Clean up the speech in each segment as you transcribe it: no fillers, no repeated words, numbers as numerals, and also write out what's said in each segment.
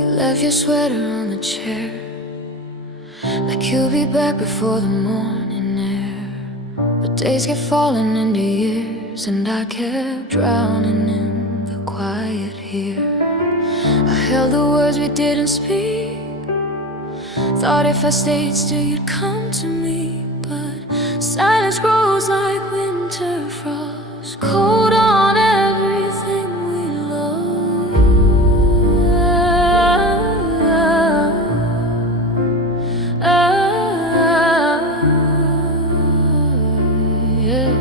Left your sweater on the chair, like you'll be back before the morning air. But days kept falling into years, and I kept drowning in the quiet here. I held the words we didn't speak, thought if I stayed still you'd come to me. But silence grows like winter frost, cold on everything we love. Yeah.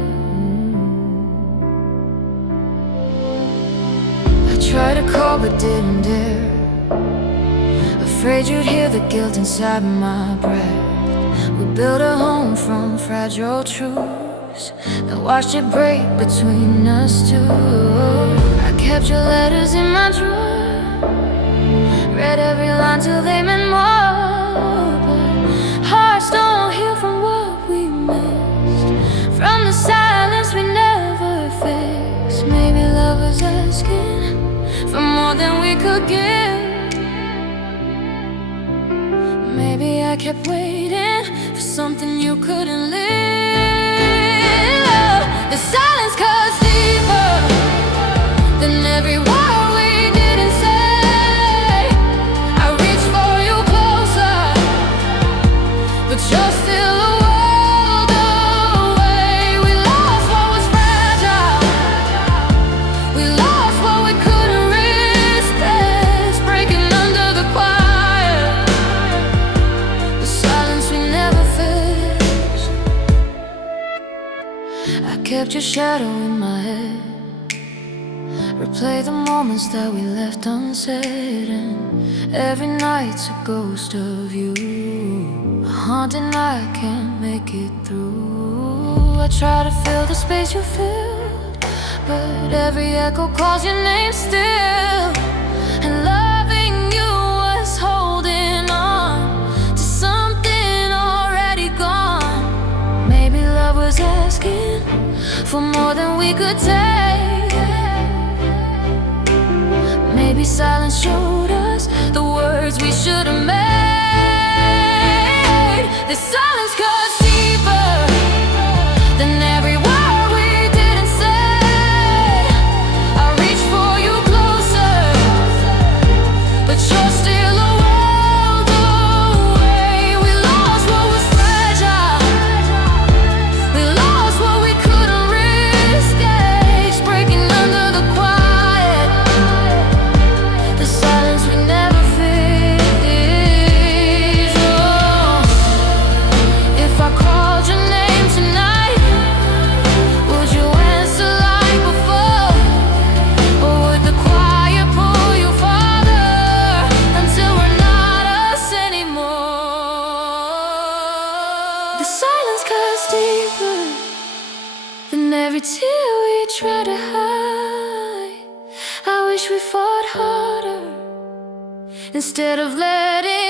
I tried to call but didn't dare, afraid you'd hear the guilt inside my breath. We built a home from fragile truths, then watched it break between us two. I kept your letters in my drawer, read every line till they meant more. But hearts don't heal from what we missed, from the silence we never fixed. Maybe love was asking for more than we could give. Maybe I kept waiting for something you couldn't live. The silence cuts deeper than every word we didn't say. I reach for you closer, but you're still a world away. We lost what was fragile, we lost what we couldn't resist, breaking under the quiet. I kept your shadow in my head, replay the moments that we left unsaid. And every night's a ghost of you, a haunting I can't make it through. I try to fill the space you filled, but every echo calls your name still. And loving you was holding on to something already gone. Maybe love was asking for more than we could take. Maybe silence showed us the words we should have made. The silence cuts deeper than every word we didn't say. I reach for you closer, but you're still a world away. We lost what was fragile, we lost what we couldn't resist, breaking under the quiet. The silence we never fixed. Oh, if I called your name tonight, would you answer like before? Or would the quiet pull you farther until we're not us anymore? The silence cuts deeper than every tear we try to hide. I wish we fought harder instead of letting